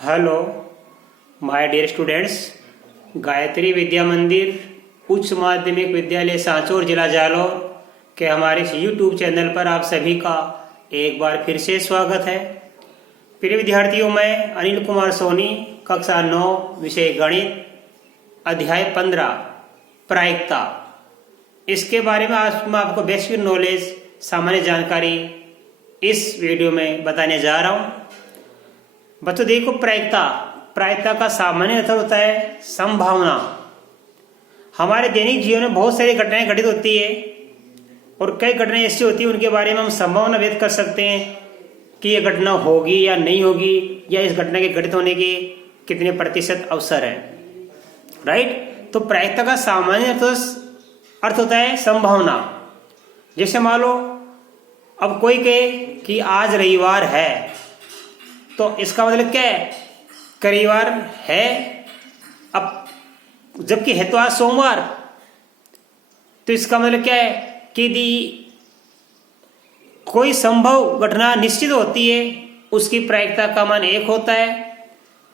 Hello my dear students. Gayatri Vidya Mandir उच्च माध्यमिक विद्यालय सांचौर जिला जालौर के हमारे इस यूट्यूब चैनल पर आप सभी का एक बार फिर से स्वागत है। प्रिय विद्यार्थियों, मैं अनिल कुमार सोनी, कक्षा 9, विषय गणित, अध्याय 15 प्रायिकता। इसके बारे में आज मैं आपको बेसिक नॉलेज, सामान्य जानकारी इस वीडियो में बताने जा रहा हूँ। बच्चों देखो, प्रायिकता का सामान्य अर्थ होता है संभावना। हमारे दैनिक जीवन में बहुत सारी घटनाएं घटित होती है और कई घटनाएं ऐसी होती है उनके बारे में हम संभावना व्यक्त कर सकते हैं कि यह घटना होगी या नहीं होगी, या इस घटना के घटित होने के कितने प्रतिशत अवसर है। राइट। तो प्रायिकता का सामान्य अर्थ होता है संभावना। जैसे मान लो अब कोई कहे कि आज रविवार है, तो इसका मतलब क्या है? रविवार है। अब जबकि है तो आज सोमवार, तो इसका मतलब क्या है कि यदि कोई संभव घटना निश्चित होती है उसकी प्रायिकता का मान 1 होता है,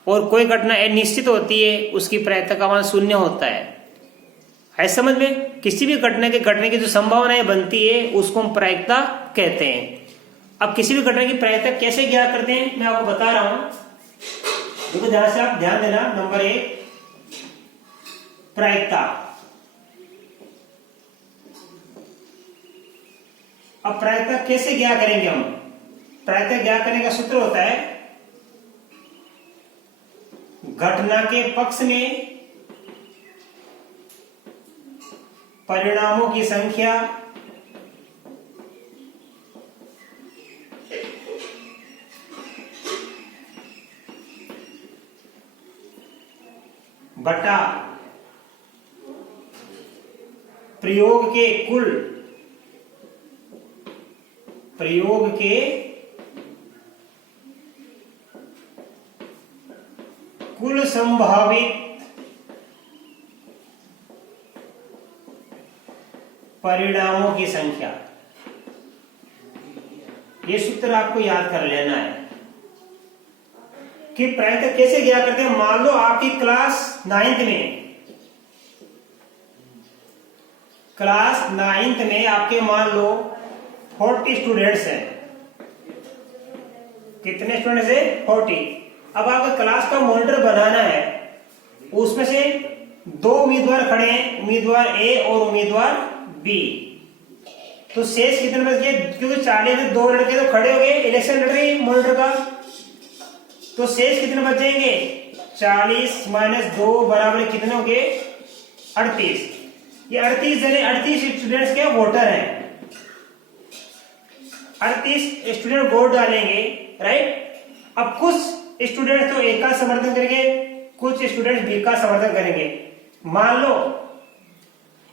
और कोई घटना अनिश्चित होती है उसकी प्रायिकता का मान 0 होता है। है समझ में? किसी भी घटना के घटने की जो संभावनाएं बनती है उसको हम प्रायिकता कहते हैं। अब किसी भी घटना की प्रायिकता कैसे ज्ञात करते हैं मैं आपको बता रहा हूं। देखो जहां से आप ध्यान देना। नंबर 1 प्रायिकता। अब प्रायिकता कैसे ज्ञात करेंगे हम? प्रायिकता ज्ञात करने का सूत्र होता है घटना के पक्ष में परिणामों की संख्या बटा प्रयोग के कुल संभावित परिणामों की संख्या। ये सूत्र आपको याद कर लेना है कि प्रायिकता कैसे ज्ञात करते हैं। मान लो आपकी क्लास 9th में आपके मान लो 40 स्टूडेंट्स हैं। कितने स्टूडेंट्स हैं? 40। अब आपको क्लास का मॉनिटर बनाना है। उसमें से 2 उम्मीदवार खड़े हैं, उम्मीदवार ए और उम्मीदवार बी। तो शेष कितने बच गए? क्योंकि 40 में 2 लड़के तो खड़े हो गए, इलेक्शन लड़ रही मॉनिटर का, तो शेष कितने बच जाएंगे? 40 - 2 बराबर कितने हो गए? 38। ये 38 स्टूडेंट्स के वोटर हैं। 38 स्टूडेंट वोट डालेंगे। राइट। अब कुछ स्टूडेंट तो ए का समर्थन करेंगे, कुछ स्टूडेंट बी का समर्थन करेंगे। मान लो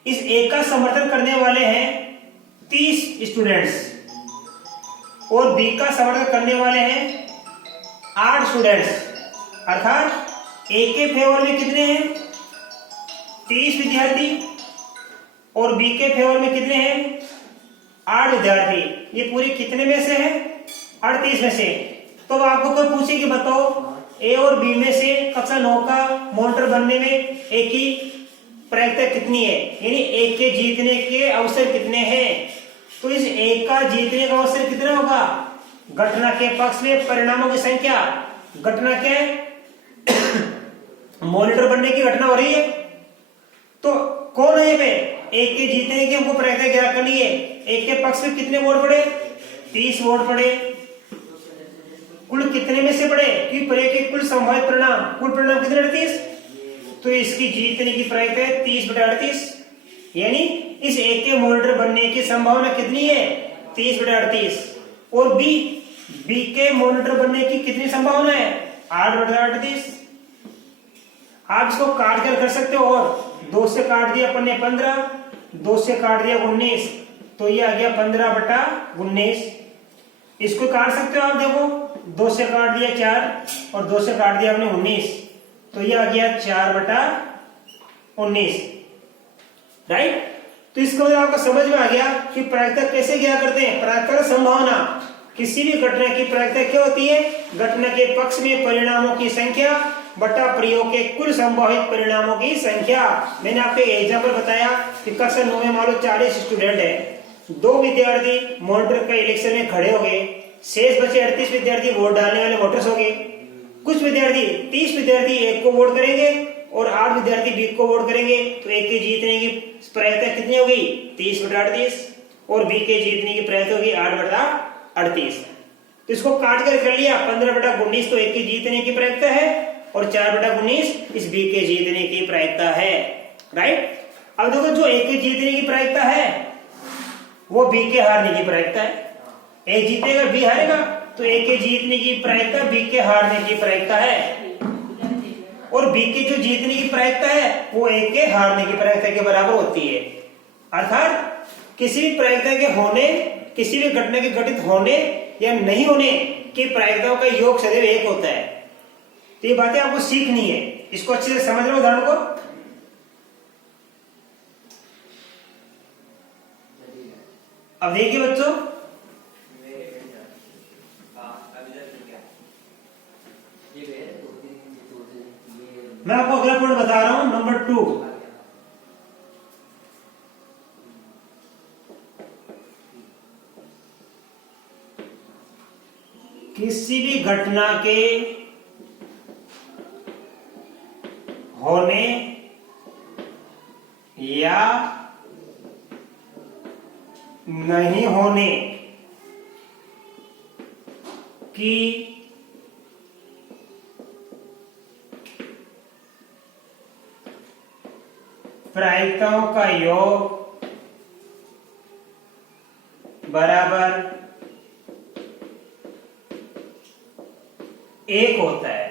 इस ए का समर्थन करने वाले हैं 30 स्टूडेंट्स और बी का समर्थन करने वाले हैं 8 स्टूडेंट्स। अर्थात ए के फेवर में कितने हैं? 30 विद्यार्थी और बी के फेवर में कितने हैं? 8 विद्यार्थी। ये पूरी कितने में से है? 38 में से। तो आपको कोई पूछे कि बताओ ए और बी में से कक्षा 9 का मॉनिटर बनने में ए की प्रायिकता कितनी है, यानी ए के जीतने के अवसर कितने हैं? तो इस ए का जीतने का अवसर कितना होगा? घटना के पक्ष में परिणामों की संख्या। घटना क्या है? मॉनिटर बनने की घटना हो रही है। तो कौन है पे? ए के जीतने की हमको प्रायिकता क्या करनी है? ए के पक्ष में कितने वोट पड़े? 30 वोट पड़े। कुल कितने में से पड़े? कि परे के कुल संभावित परिणाम, कुल परिणाम कितने? 38। तो इसकी जीतने की प्रायिकता है 30/38, यानी इस ए के मॉनिटर बनने की संभावना कितनी है? 30/38। और बी के मॉनिटर बनने की कितनी संभावना है? 8/38। आप इसको काट कर सकते हो, और 2 से काट दिया अपन ने 15, 2 से काट दिया 19, तो ये आ गया 15/19। इसको काट सकते हो आप। देखो 2 से काट दिया 4 और 2 से काट दिया आपने 19, तो ये आ गया 4/19। राइट। तो इसका मतलब आपको समझ में आ गया कि प्रायिकता कैसे ज्ञात करते हैं। प्रायिकता संभावना किसी भी घटना की प्रायिकता क्या होती है? घटना के पक्ष में परिणामों की संख्या बटा प्रयोग के कुल संभावित परिणामों की संख्या। मैंने आपको एग्जाम्पल बताया कि कक्षा 9 में मान लो 40 स्टूडेंट है, 2 विद्यार्थी मॉनिटर के इलेक्शन में खड़े हो गए, शेष बचे 38 विद्यार्थी वोट डालने वाले वोटर्स हो गए। कुछ विद्यार्थी 30 विद्यार्थी एक को वोट करेंगे और 8 विद्यार्थी बी को वोट करेंगे, तो एक के जीतने की प्रायिकता कितनी हो गई? 30/38 और बी के जीतने की प्रायिकता होगी 8/38। तो इसको काट कर लिया 15/19, तो एक के जीतने की प्रायिकता है और 4/19 इस बी के जीतने की प्रायिकता है। राइट, अब देखो जो एक के जीतने की प्रायिकता है वो बी के हारने की प्रायिकता है। एक जीतेगा बी हारेगा, तो एक के जीतने की प्रायिकता बी के हारने की प्रायिकता है, और बी के जो जीतने की प्रायिकता है वो एक के हारने की प्रायिकता के बराबर होती है। अर्थात किसी भी प्रायिकता के होने, किसी भी घटना के घटित होने या नहीं होने की प्रायिकताओं का योग सदैव एक होता है। तो ये बातें आपको सीखनी है, इसको अच्छे से समझ लो उदाहरण को। अब देखिए बच्चों, मैं आपको अगला पॉइंट बता रहा हूं, नंबर 2। किसी भी घटना के होने या नहीं होने की प्रायिकताओं का योग बराबर 1 होता है।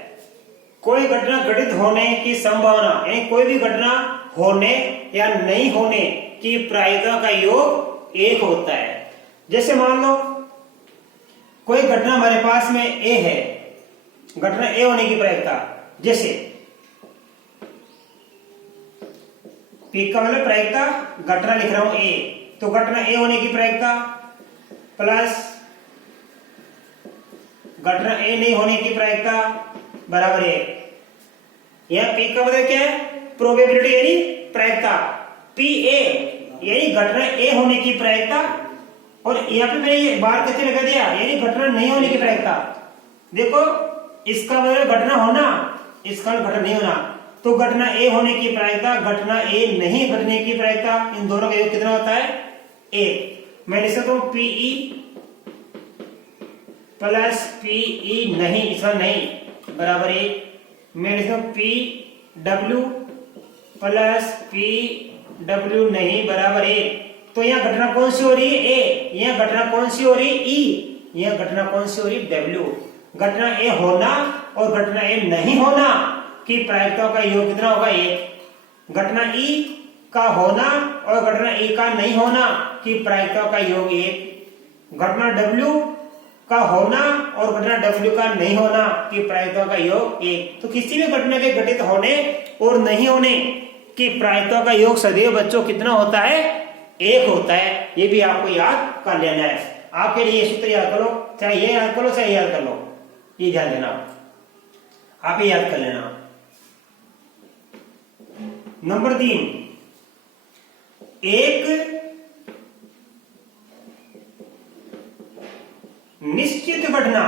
कोई घटना घटित होने की संभावना, यानी कोई भी घटना होने या नहीं होने की प्रायिकता का योग 1 होता है। जैसे मान लो कोई घटना हमारे पास में ए है, घटना ए होने की प्रायिकता, जैसे पी का मतलब प्रायिकता, घटना लिख रहा हूं ए, तो घटना ए होने की प्रायिकता प्लस घटना ए नहीं होने की प्रायिकता बराबर 1। यह पी का मतलब क्या है? प्रोबेबिलिटी यानी प्रायिकता। पी ए यानी घटना ए होने की प्रायिकता, और यहाँ पे मैंने ये बार कैसे लगा दिया, यानी घटना नहीं होने की प्रायिकता। देखो इसका मतलब घटना होना, इसका घटना नहीं होना, तो घटना ए होने की प्रायिकता, घटना ए नहीं घटने की प्रायिकता, इन दोनों का योग कितना होता है? 1। मैं लिख सकता हूं पीई प्लस पीई नहीं, इसका नहीं बराबर 1। मैं लिख सकता हूं P W plus P W नहीं बराबर 1। तो यह घटना कौन सी हो रही है? ए। यह घटना कौन सी हो रही है? ई। यह घटना कौन सी हो रही है? डब्ल्यू। घटना ए होना और घटना ए नहीं होना की प्रायिकताओं का योग कितना होगा? 1। घटना ई का होना और घटना ई का नहीं होना की प्रायिकताओं का योग 1। घटना डब्ल्यू का होना और घटना डब्ल्यू का नहीं होना की प्रायिकताओं का योग 1। तो किसी भी घटना के घटित होने और नहीं होने की प्रायिकताओं का योग सदैव बच्चों कितना होता है? 1 होता है। ये भी आपको याद कर लेना है। आपके लिए सूत्र याद करो, चाहे ये याद करो चाहे याद कर लो, ये ध्यान देना, आप ये याद कर लेना। नंबर 3, एक निश्चित घटना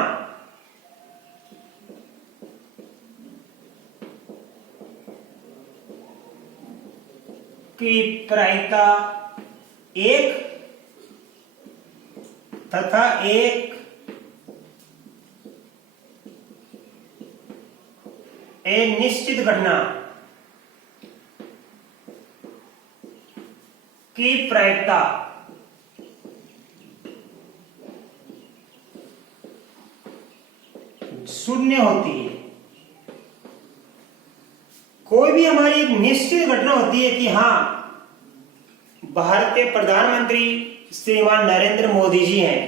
की प्रायिकता 1 तथा एक निश्चित घटना की प्रायिकता शून्य होती है। कोई भी हमारी एक निश्चित घटना होती है कि हाँ भारत के प्रधानमंत्री श्रीमान नरेंद्र मोदी जी हैं,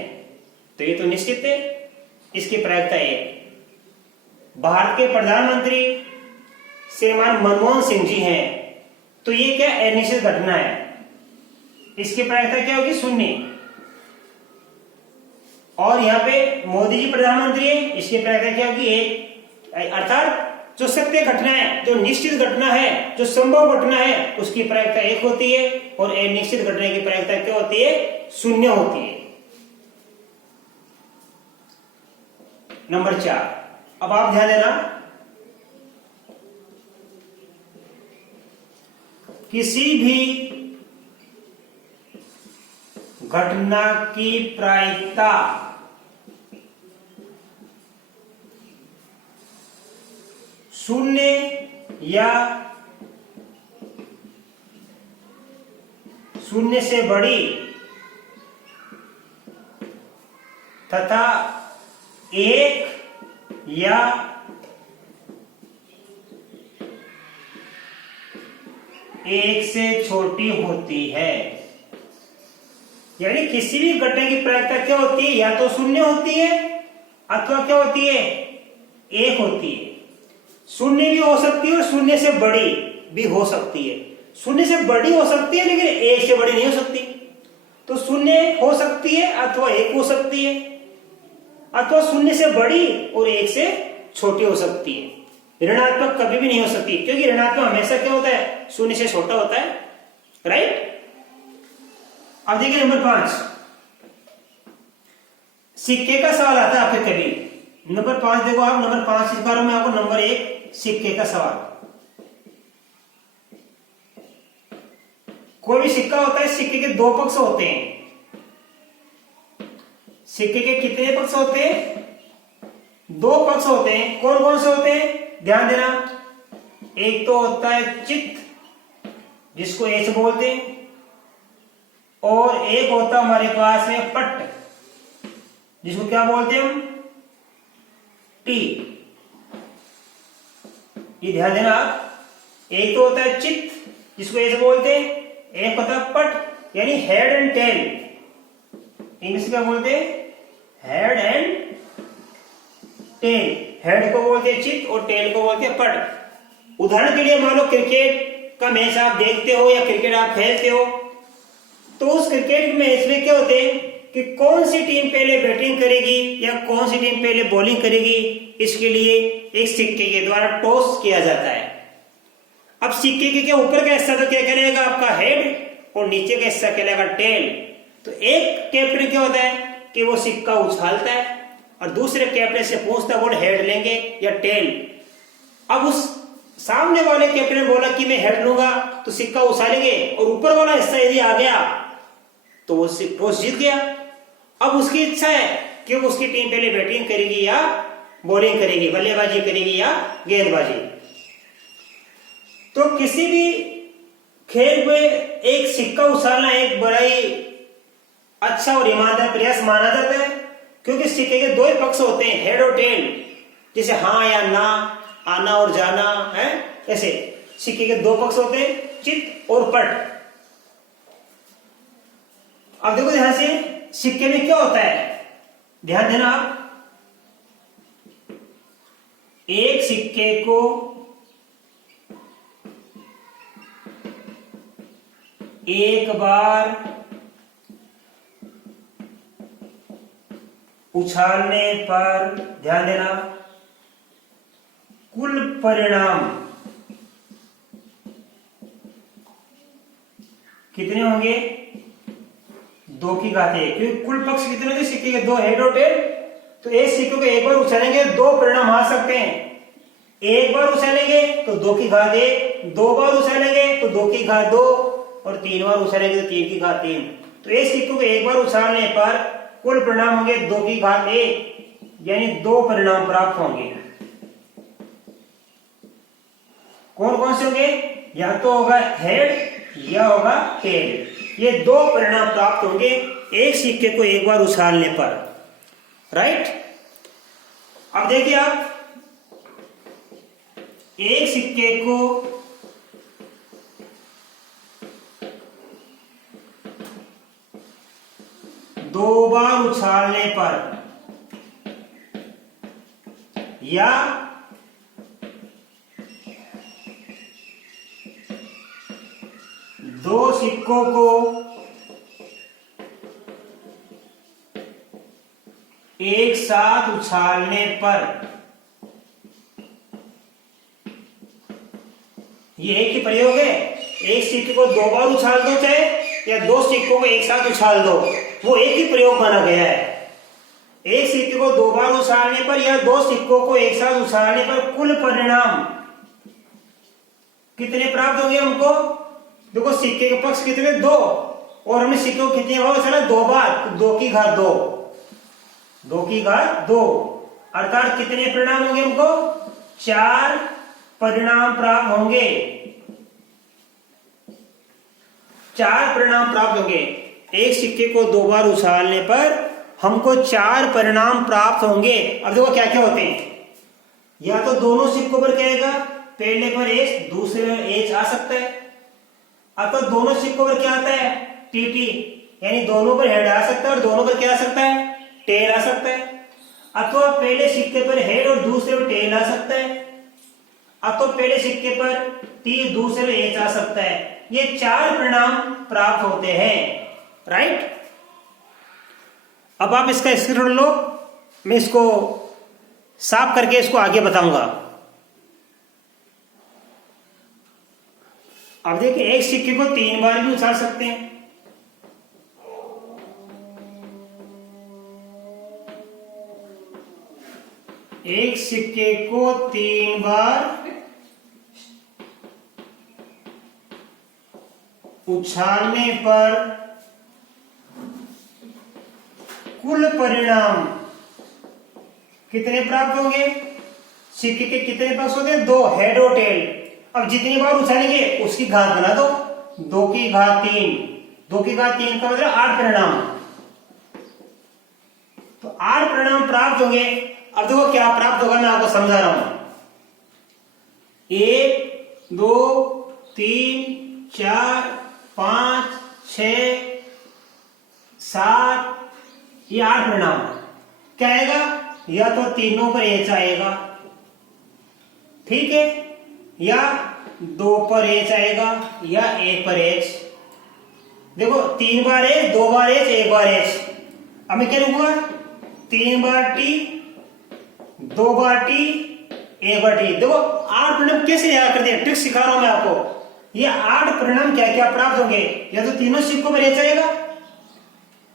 तो ये तो निश्चित है, इसकी प्रायिकता है। भारत के प्रधानमंत्री श्रीमान मनमोहन सिंह जी हैं, तो ये क्या अनिश्चित घटना है, इसकी प्रायिकता क्या होगी? 0। और यहाँ पे मोदी जी प्रधानमंत्री है, इसकी प्रायिकता क्या होगी? एक। अर्थात जो सत्य घटना है, जो निश्चित घटना है, जो संभव घटना है, उसकी प्रायिकता 1 होती है और अनिश्चित घटना की प्रायिकता क्या होती है? 0 होती है। नंबर 4, अब आप ध्यान देना, किसी भी घटना की प्रायिकता शून्य या शून्य से बड़ी तथा 1 या 1 से छोटी होती है। यानी किसी भी घटना की प्रायिकता क्या होती है? या तो 0 होती है अथवा क्या होती है? 1 होती है। 0 भी हो सकती है और 0 से बड़ी भी हो सकती है। 0 से बड़ी हो सकती है लेकिन 1 से बड़ी नहीं हो सकती। तो 0 हो सकती है अथवा 1 हो सकती है, अथवा 0 से बड़ी और 1 से छोटी हो सकती है। ऋणात्मक कभी भी नहीं हो सकती, क्योंकि ऋणात्मक हमेशा क्या होता है? 0 से छोटा होता है, राइट। अब देखिए नंबर 5, सिक्के का सवाल आता है आपके कभी। नंबर 5 देखो आप, नंबर 5 इस बार में आपको नंबर 1 सिक्के का सवाल। कोई भी सिक्का होता है, सिक्के के 2 पक्ष होते हैं। सिक्के के कितने पक्ष होते हैं? 2 पक्ष होते हैं। कौन कौन से होते हैं? ध्यान देना, एक तो होता है चित्त, जिसको एच बोलते हैं, और एक होता हमारे पास है पट, जिसको क्या बोलते हैं हम? टी। ये ध्यान देना, एक तो होता है चित्त जिसको एच बोलते हैं, एक होता है पट यानी हेड एंड टेल। इंग्लिश क्या बोलते हैं? Head and tell. हेड को बोलते हैं चित्त और टेल को बोलते हैं पट। उदाहरण के लिए मान लो क्रिकेट का मैच आप देखते हो या क्रिकेट आप खेलते हो, तो उस क्रिकेट मैच में क्या होते हैं कि कौन सी टीम पहले बैटिंग करेगी या कौन सी टीम पहले बॉलिंग करेगी, इसके लिए एक सिक्के के द्वारा टॉस किया जाता है। अब सिक्के के क्या ऊपर का हिस्सा तो क्या कहलाएगा? आपका हेड, और नीचे का हिस्सा कहलाएगा टेल। तो एक कैप्टन क्या होता है कि वो सिक्का उछालता है और दूसरे कैप्टन से पूछता है वो हेड लेंगे या टेल। अब उस सामने वाले कैप्टन ने बोला कि मैं हेड लूंगा, तो सिक्का उछालेंगे और ऊपर वाला हिस्सा यदि आ गया तो वो टॉस जीत गया। अब उसकी इच्छा है कि उसकी टीम पहले बैटिंग करेगी या बॉलिंग करेगी, बल्लेबाजी करेगी या गेंदबाजी। तो किसी भी खेल में एक सिक्का उछालना एक बड़ा ही अच्छा और ईमानदार प्रयास माना जाता है, क्योंकि सिक्के के 2 ही पक्ष होते हैं, हेड और टेल। जैसे हाँ या ना, आना और जाना है, ऐसे सिक्के के 2 पक्ष होते हैं, चित्त और पट। अब देखो ध्यान से, सिक्के में क्या होता है? ध्यान देना आप, एक सिक्के को एक बार उछालने पर, ध्यान देना, कुल परिणाम कितने होंगे? 2 की घात 1, क्योंकि कुल पक्ष कितने होंगे सिक्के के? 2, हेड और टेल। तो एक सिक्के को एक बार उछालेंगे 2 परिणाम आ सकते हैं। एक बार उछालेंगे तो 2 की घात 1, 2 बार उछालेंगे तो 2 की घात 2, और 3 बार उछालेंगे तो 3 की घात 3। तो एक सिक्के को एक बार उछालने पर कुल परिणाम होंगे 2 की घात 1, यानी 2 परिणाम प्राप्त होंगे। कौन कौन से होंगे? या तो होगा हेड या होगा टेल। ये 2 परिणाम प्राप्त होंगे एक सिक्के को एक बार उछालने पर, राइट। अब देखिए आप, एक सिक्के को दो बार उछालने पर या दो सिक्कों को साथ उछालने पर, ये एक ही प्रयोग है। एक सिक्के को दो बार उछाल दो चाहे, या दो सिक्कों को एक साथ उछाल दो, वो एक ही प्रयोग माना गया है। एक सिक्के को दो बार उछालने पर या दो सिक्कों को एक साथ उछालने पर कुल परिणाम कितने प्राप्त होंगे हमको? देखो सिक्के के पक्ष कितने? दो, और हमने सिक्के को कितनी बार उछाला? दो बार, तो 2 की घात 2, 2 की घात 2, अर्थात कितने परिणाम होंगे हमको? 4 परिणाम प्राप्त होंगे। 4 परिणाम प्राप्त होंगे। एक सिक्के को दो बार उछालने पर हमको 4 परिणाम प्राप्त होंगे। अब देखो क्या क्या होते हैं, या तो दोनों सिक्कों पर क्या आएगा? पहले पर एच, दूसरे पर एच आ सकता है। अब तो दोनों सिक्कों पर क्या आता है? टीटी, यानी दोनों पर हेड आ सकता है और दोनों पर क्या आ सकता है? टेल आ सकता है। अथवा पहले सिक्के पर हेड और दूसरे पर टेल आ सकता है। अब तो पहले सिक्के पर टी, दूसरे पर एच आ सकता है। ये 4 परिणाम प्राप्त होते हैं, राइट। अब आप इसका स्क्रीनशॉट लो, मैं इसको साफ करके इसको आगे बताऊंगा। अब देखिए, एक सिक्के को 3 बार भी उछाल सकते हैं। एक सिक्के को 3 बार उछालने पर कुल परिणाम कितने प्राप्त होंगे? सिक्के के कितने पक्ष होते हैं? 2, हेड और टेल। अब जितनी बार उछालेंगे उसकी घात बना दो, 2 की घात 3, 2 की घात 3 का मतलब 8 परिणाम। तो 8 परिणाम प्राप्त होंगे। अब देखो क्या प्राप्त होगा, मैं आपको समझा रहा हूं। 1 2 3 4 5 6 7, ये 8 परिणाम क्या आएगा? या तो तीनों पर एच आएगा, ठीक है, या 2 पर एच आएगा, या 1 पर एच। देखो 3 बार एच, 2 बार एच, 1 बार एच। अब मैं क्या लिखूंगा? 3 बार टी, 2 बार टी, 1 बार टी। देखो 8 परिणाम कैसे याद कर दिया, ट्रिक सिखा रहा हूं मैं आपको। ये 8 परिणाम क्या क्या प्राप्त होंगे? या तो तीनों सिक्कों पर एच आएगा,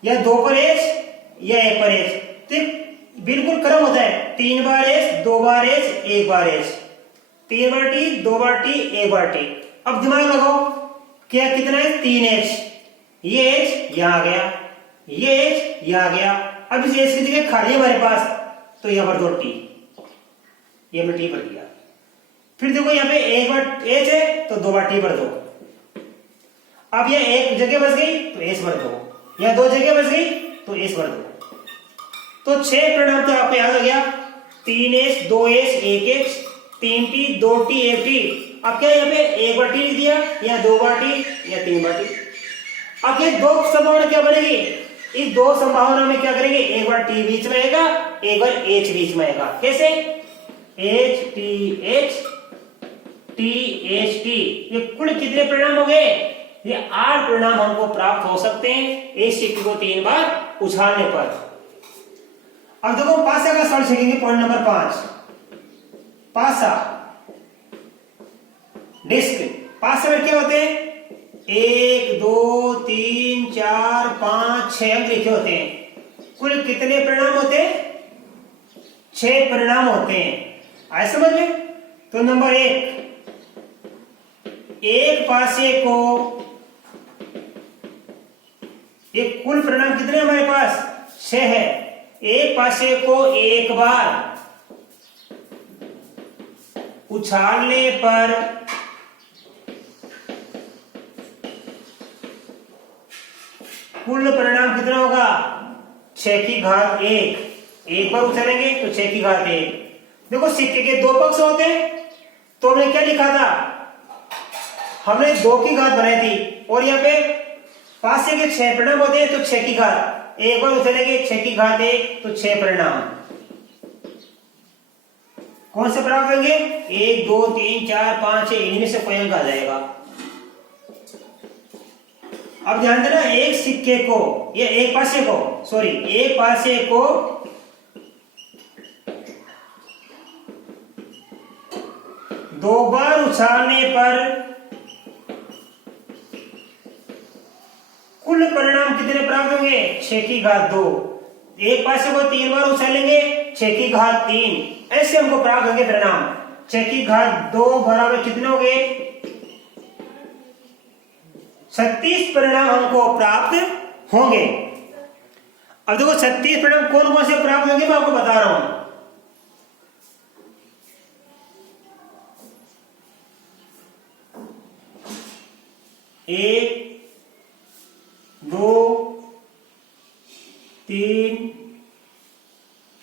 या 2 पर एच, या 1 पर एच। तो बिल्कुल क्रम होता है, 3 बार एच, 2 बार एच, 1 बार एच, 3 बार टी, 2 बार टी, 1 बार टी। अब दिमाग लगाओ, क्या कितना है? 3 एच, ये एच यहां आ गया, ये एच यहां आ गया। अब इस एच की जगह खाली है हमारे पास, तो यहां पर 2 टी, ये पर टी भर दिया। फिर देखो यहाँ पे 1 बार एच है तो 2 बार टी भर दो। अब यह एक जगह बच गई तो एच भर दो, या 2 जगह बच गई तो एच भर दो। तो 6 परिणाम तो आपको याद हो गया, 3 H, 2 H, 1 H, 3 T, 2 T, 1 T. अब क्या यहाँ पे 1 बार टी लिख दिया, या 2 बार टी, या 3 बार टी। अब ये 2 संभावना क्या बनेगी? इस 2 संभावना में क्या करेंगे? 1 बार टी बीच में आएगा, 1 बार एच बीच में आएगा। कैसे? H T H, T H T. ये कुल कितने परिणाम हो गए? ये 8 परिणाम हमको प्राप्त हो सकते हैं एक सिक्के को 3 बार उछालने पर। अब देखो पासा का सवाल सीखेंगे, पॉइंट नंबर 5। पासा, डिस्क। पासा में क्या होते हैं? 1 2 3 4 5 6 अंक लिखे होते हैं। कुल कितने परिणाम होते हैं? 6 परिणाम होते हैं। आए समझ में? तो नंबर 1, एक पासे को, ये कुल परिणाम कितने हमारे पास? 6 है। एक पासे को 1 बार उछालने पर कुल परिणाम कितना होगा? 6 की घात 1। एक बार उछालेंगे तो 6 की घात 1। देखो सिक्के के 2 पक्ष होते हैं, तो हमने क्या लिखा था? हमने 2 की घात बनाई थी, और यहाँ पे पासे के 6 परिणाम होते हैं, तो 6 की घात, एक बार उछालेंगे 6 की घात 1, तो 6 परिणाम कौन से प्राप्त होंगे? 1 2 3 4 5 6, इनमें से कोई अंक आ जाएगा। अब ध्यान देना, एक सिक्के को, ये एक पासे को, सॉरी, एक पासे को 2 बार उछालने पर कुल परिणाम कितने प्राप्त होंगे? 6 की घात 2। एक पासे को 3 बार उछालेंगे, 6 की घात 3, ऐसे हमको प्राप्त होंगे परिणाम। 6 की घात 2 बराबर कितने हो गए? 36 परिणाम हमको प्राप्त होंगे। अब देखो 36 परिणाम कौन कौन से प्राप्त होंगे मैं आपको बता रहा हूं। 1 2 3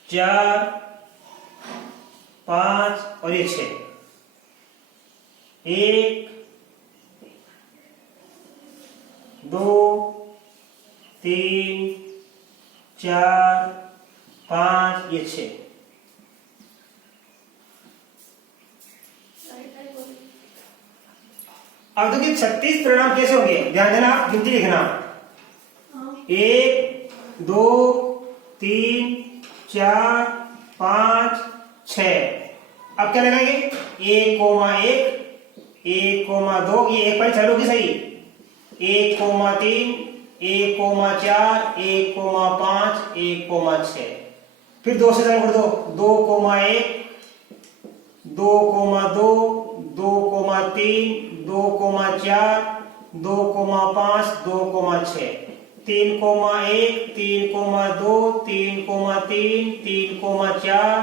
4 5 और ये 6। 1 2 3 4 5 ये 6। अब देखिए 36 परिणाम कैसे होंगे, ध्यान देना, आप गिनती लिखना। 1 2 3 4 5 6। अब क्या लगाएंगे? 1,1 1,2, ये एक पॉइंट चालू की सही। 1,3 1,4 1,5 1,6। फिर 2 से चालू कर दो। 2,1 2,2 2,3 2,4 2,5 2,6। 3,1 3,2 3,3 3,4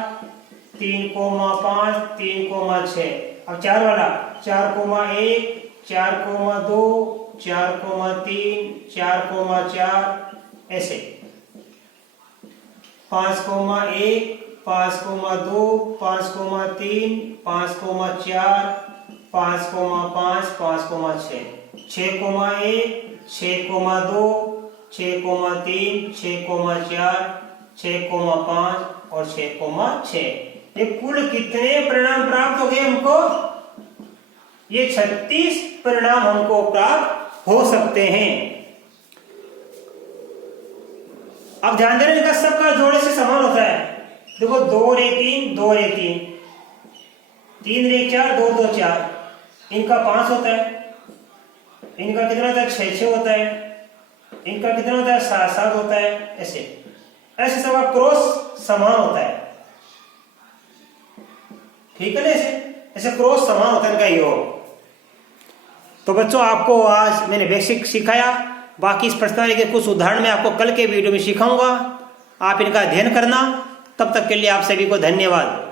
3,5 3,6। अब 4 वाला 4,1 4,2 4,3 4,4 ऐसे। 5,1 5,2 5,3 5,4 5,5 5,6। 6,1 6,2 6,3 6,4 6,5 और 6,6। ये कुल कितने परिणाम प्राप्त हो गए हमको? ये 36 परिणाम हमको प्राप्त हो सकते हैं। अब ध्यान देना, इनका सबका जोड़े से समान होता है। देखो 2 और 1 3 2 और 1 3 3 और 1 4 2 2 4। इनका 5 होता है, इनका कितना होता है? 6 6 होता है, इनका कितना होता है? 7 7 होता है। ऐसे ऐसे सबका क्रॉस समान होता है, ठीक है ना? ऐसे ऐसे क्रॉस समान होता है इनका योग। तो बच्चों, आपको आज मैंने बेसिक सिखाया, बाकी इस प्रश्नावली के कुछ उदाहरण मैं आपको कल के वीडियो में सिखाऊंगा। आप इनका अध्ययन करना। तब तक के लिए आप सभी को धन्यवाद।